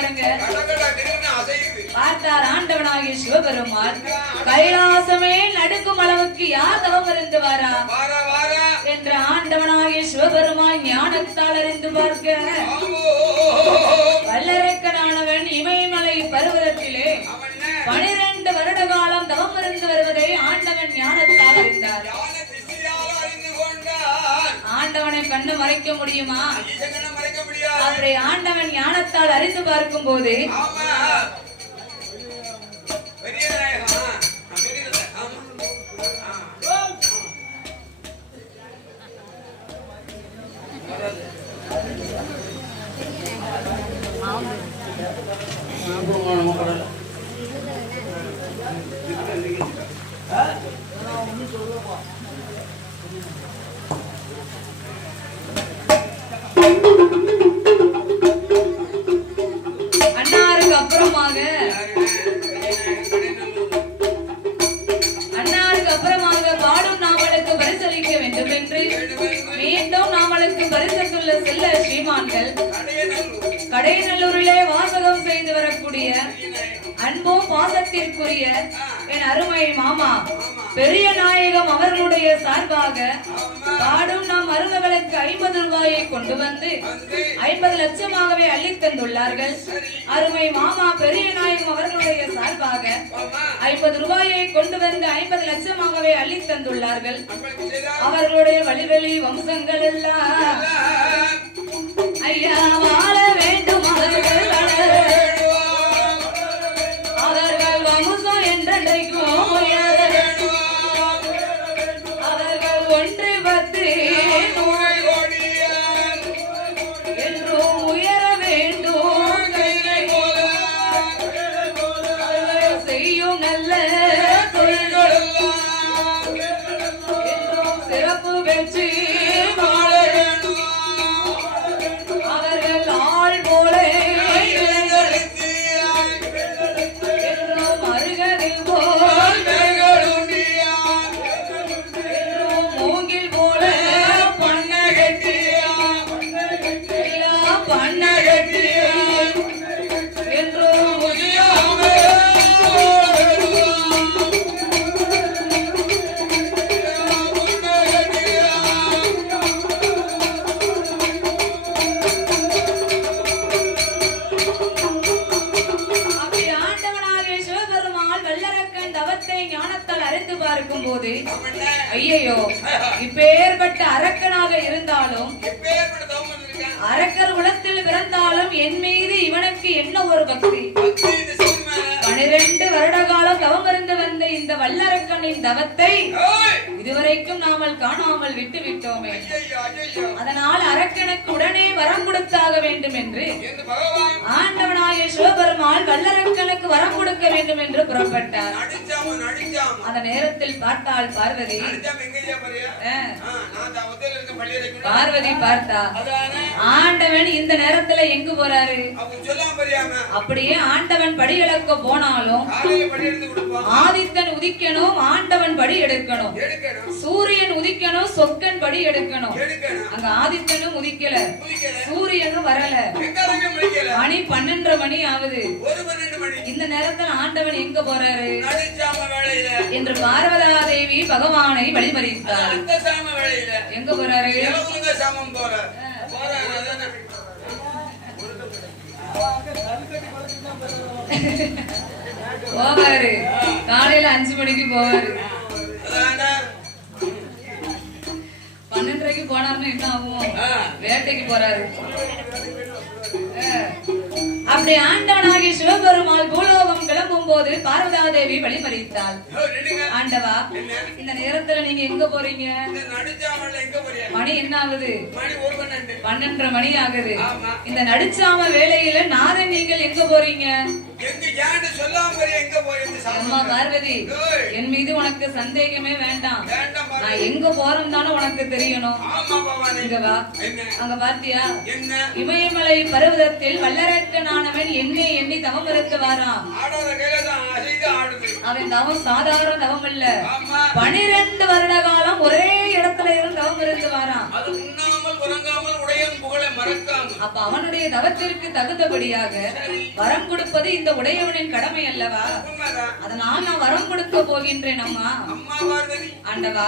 பாருங்க. பார்த்தார் ஆண்டவனாகிய சிவபெருமான். கைலாசமே நடுக்கும் அளவுக்கு யார் தவம் இருந்து வாரா என்று ஆண்டவனாகிய சிவபெருமான் ஞானத்தால் அறிந்து பார்க்க, வல்லரக்கனானவன் இமயமலை பருவதத்திலே 12 வருட காலம் தவம் இருந்து வருவதை ஆண்டவன் ஞானத்தால் அறிந்தார். ஆண்டவனை கண்ணு மறைக்க முடியுமா? அப்படி ஆண்டவன் ஞானத்தால் அறிந்து பார்க்கும் போது அன்னாருக்கு அப்புறமாக பாடும் நாவலுக்கு பரிசளிக்க வேண்டும் என்று மீண்டும் நாவலுக்கு பரிசத்துள்ள செல்ல ஸ்ரீமான்கள் கடைநல்லூரிலே வாசகம் செய்து வரக்கூடிய அன்பும் பாசத்திற்குரிய என் அருமை மாமா பெரிய நாயகம் அவர்களுடைய சார்பாக பாடும் நம் மருமகளுக்கு 50 ரூபாயை கொண்டு வந்து 50 லட்சமாகவே அள்ளி தந்துள்ளார்கள். அருமை மாமா பெரிய நாயகம் அவர்களுடைய சார்பாக 50 ரூபாயை கொண்டு வந்து 50 லட்சமாகவே அள்ளி தந்துள்ளார்கள். அவர்களுடைய வழிவெளி வம்சங்கள் எல்லாம் ஐயா வாழ வேண்டும், அவர்கள் வம்சம் என்றைக்கும் அவர்கள் 1 10 என்றும் உயர வேண்டும், செய்யும் நல்ல தொழில்கள் என்றும் சிறப்பு வெற்றி போது ஐயோ இப்பேற்பட்ட அரக்கனாக இருந்தாலும் அரக்கர் குலத்தில் பிறந்தாலும் என் மீது இவனுக்கு என்ன ஒரு பக்தி. 12 வருட காலம் தவம் இருந்து வந்த இந்த வல்லரக்கனின் தவத்தை இதுவரைக்கும் நாமல் காணாமல் விட்டு விட்டோமே. அதனால் அரக்கனுக்கு உடனே வரம் கொடுத்தாக வேண்டும் என்று ஆண்டவனாகிய சிவபெருமான் வல்லரக்கனுக்கு வரம் கொடுக்க வேண்டும் என்று புறப்பட்டார். அந்த நேரத்தில் பார்த்தாள் பார்வதி. பார்வதி பார்த்தா ஆண்டவன் இந்த நேரத்துல எங்கு போறாரு? அப்படியே ஆண்டவன் படி இழக்க போனாலும் ஆதித்தன் உதிக்கணும், ஆண்டவன் படி எடுக்கணும். சூரியன் உதிக்கணும், சொக்கன் படி எடுக்கணும். அங்க ஆதித்தனும் உதிக்கல, சூரியனும் வரல. மணி 12 மணி ஆகுது. இந்த நேரத்தில் ஆண்டவன் எங்க போறாரு என்று பார்வதா தேவி பகவானை வழிமறித்தார். எங்க போறாரு? போவாரு காலையில 5 மணிக்கு போவாரு. 12:30 போனாருன்னா என்ன ஆகும்? வேட்டைக்கு போறாரு. அப்படி ஆண்டவனாகிய சிவபெருமாள் பூலோகம் கிளம்பும் போது பார்வதா தேவி வழிமறித்தாள். ஆண்டவா, இந்த நேரத்துல நீங்க எங்க போறீங்க? மணி என்ன ஆகுது? 12:30 மணி ஆகுது. இந்த நடுச்சாம வேளையில நாதன் நீங்கள் எங்க போறீங்க? அம்மா பார்வதி, என் மீது உனக்கு சந்தேகமே வேண்டாம். நான் எங்க போறேன்னு தானே உனக்கு தெரியணும். இங்க வா. அங்க பாத்தியா? இமயமலை பர்வதத்தில் வல்லரக்கனானவன் என்னை எண்ணி தவம் இருந்து வாரான். அவன் தவம் சாதாரண தவம் இல்ல. 12 வருட காலம் ஒரே இடத்துல இருந்து தவம் இருந்து வாரான். அப்ப அவனுடைய தவத்திற்கு தகுந்தபடியாக வரம் கொடுப்பது இந்த உடையவனின் கடமை அல்லவா? அதனால் நான் வரம் கொடுக்க போகின்றேன் அம்மா. ஆண்டவா,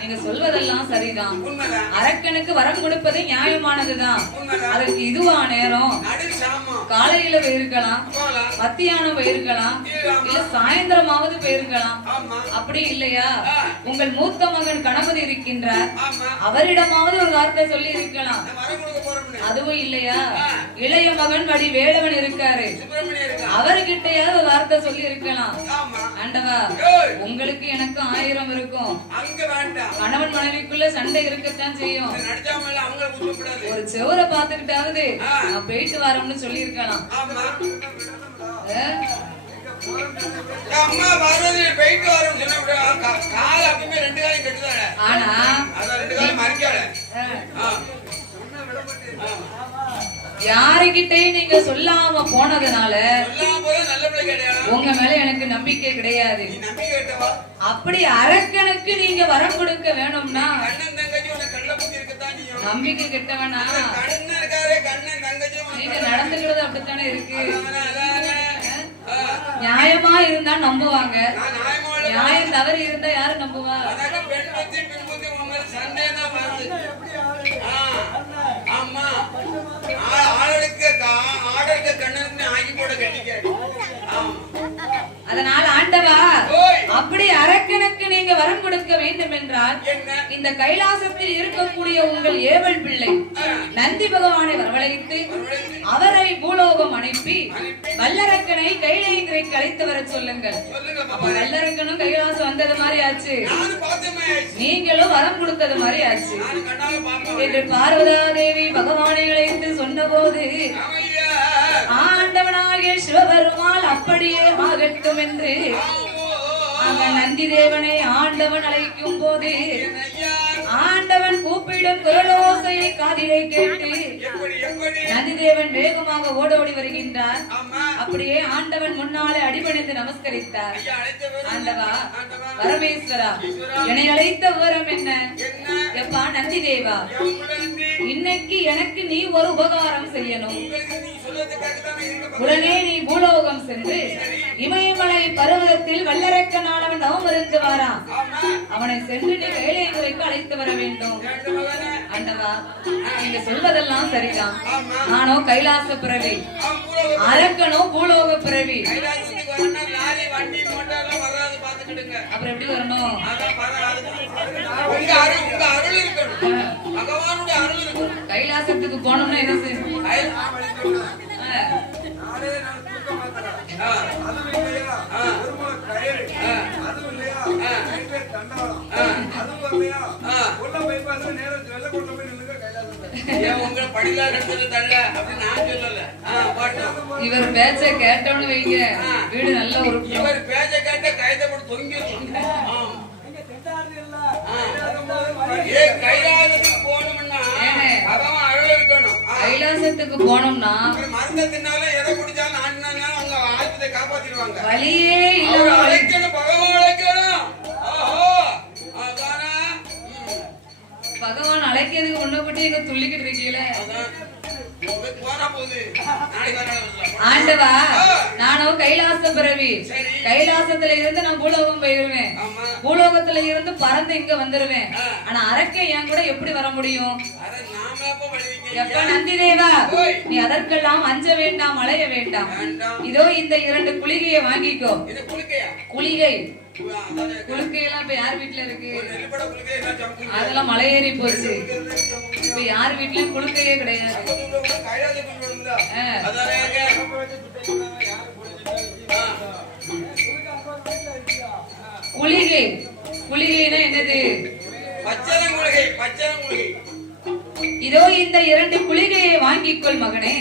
நீங்க சொல்வதெல்லாம் சரிதான். அரக்கனுக்கு வரம் கொடுப்பது நியாயமானதுதான். அதற்கு இதுவா நேரம்? காலையில போயிருக்கலாம், மத்தியானம் போயிருக்கலாம், இல்ல சாயந்தரமாவது போயிருக்கலாம். அப்படி இல்லையா, உங்கள் மூத்த மகன் கணபதி இருக்கின்றார், அவரிடமாவது ஒரு வார்த்தை சொல்லி இருக்கலாம். அதுவும் இல்லையா, இளைய மகன் வடி வேலவன் இருக்காரு, அவர்கிட்டயாவது ஒரு வார்த்தை சொல்லி இருக்கலாம். ஆண்டவா, உங்களுக்கு எனக்கு 1000 இருக்கும். கணவன் மனைவிக்குள்ள சண்டை இருக்கத்தான் செய்யும். ஒரு செவரை பார்த்துக்கிட்டாவது நான் போயிட்டு வரோம்னு சொல்லி இருக்கலாம். ஆனா யாருகிட்டையும் நீங்க சொல்லாம போனதுனால உங்க மேல எனக்கு நம்பிக்கை கிடையாது. அப்படி அரக்கனுக்கு நீங்க வரம் கொடுக்க வேணும்னா நம்பிக்கை கிட்டவனா நீங்க நடந்துக்கிறது அப்படித்தானே இருக்கு. நியாயமா இருந்தா நம்புவாங்க, நியாயம் தவறு இருந்தா யாரு நம்புவா? அதனால ஆண்டவா, அப்படி அரக்கனுக்கு நீங்க வரம் கொடுக்க வேண்டும் என்றால் இந்த கைலாசத்தில் இருக்கக்கூடிய உங்கள் ஏவல் பிள்ளை நந்தி பகவானை வரவழைத்து அவரை பூலோகம் அனுப்பி வல்லரக்கனை கைலாயத்திற்கு அழைத்து வர சொல்லுங்கள். வல்லரக்கனும் கைலாசம் வந்தது மாதிரி ஆச்சு, நீங்களும் வரம் கொடுத்தது மாதிரி ஆச்சு என்று பார்வதா தேவி பகவானை அழைத்து சொன்ன போது ஆண்டவனாகிய சிவபெருமாள் அப்படியே ஆகட்டும் என்று நந்தி தேவனை ஆண்டவன் அழைக்கும் போது ஆண்டவன் கூப்பிடும் குரலோசையை காதிலே கேட்டு நந்தி தேவன் வேகமாக ஓடோடி வருகின்றார். அப்படியே ஆண்டவன் முன்னாலே அடிபணிந்து நமஸ்கரித்தார். ஆண்டவா, பரமேஸ்வரா, என்னை அழைத்த விவரம் என்ன? எப்பா நந்தி தேவா, இன்னைக்கு எனக்கு நீ ஒரு உபகாரம் செய்யணும். உடனே நீ பூலோகம் சென்று இமயமலை பர்வதத்தில் வல்லரக்கனானவன் தவம் இருந்து வாரான், அவனை சென்று நீ கைலாயத்திற்கு அழைத்து வர வேண்டும். ஆண்டவா, நீங்க சொல்வதெல்லாம் சரிதான். நானோ கைலாச பிறவி, அரக்கனோ பூலோக பிறவி. அப்புறம் எப்படி வரணும்? கைலாசத்துக்கு போனோம்னா என்ன செய்யணும்? இவர் பேச்ச கேட்டோன்னு வைங்க, வீடு நல்ல ஒரு இவர் பேச்ச கேட்ட கைதை போட்டு தொங்கிடும். கைலாசத்துக்கு போனோம்னா பகவான் அருள் இருக்கணும். கைலாசத்துக்கு போனோம்னா மருந்தத்தினால எதை குடிச்சாலும் ஆடினாலும் அவங்க ஆயுதத்தை காப்பாத்திடுவாங்க. வழியே இல்ல, அழைக்கணும், பகவான் அழைக்கணும். பகவான் அழைக்கிறதுக்கு முன்னப்பட்டு எங்க துள்ளிக்கிட்டு இருக்கீங்களே. ஆண்டவா, நானும் கைலாச பிறவி, கைலாசத்துல இருந்து நான் பூலோகம் போயிருவேன், பூலோகத்துல இருந்து பறந்து இங்க வந்துருவேன். ஆனா அரக்கன் என் கூட எப்படி வர முடியும்? எப்ப நந்தி தேவா, நீ அதற்கெல்லாம் அஞ்ச வேண்டாம், அலைய வேண்டாம். இதோ இந்த 2 குளிகையை வாங்கிக்கோ. குளிகை குளிக்கையெல்லாம் இப்ப யார் வீட்டுல இருக்கு? அதெல்லாம் மலையேறி போச்சு. இப்ப யார் வீட்லயும் குளிக்கையே கிடையாது. குளிகை, குளிகைனா என்னது? இதோ இந்த 2 குளிகையை வாங்கிக்கொள் மகனே.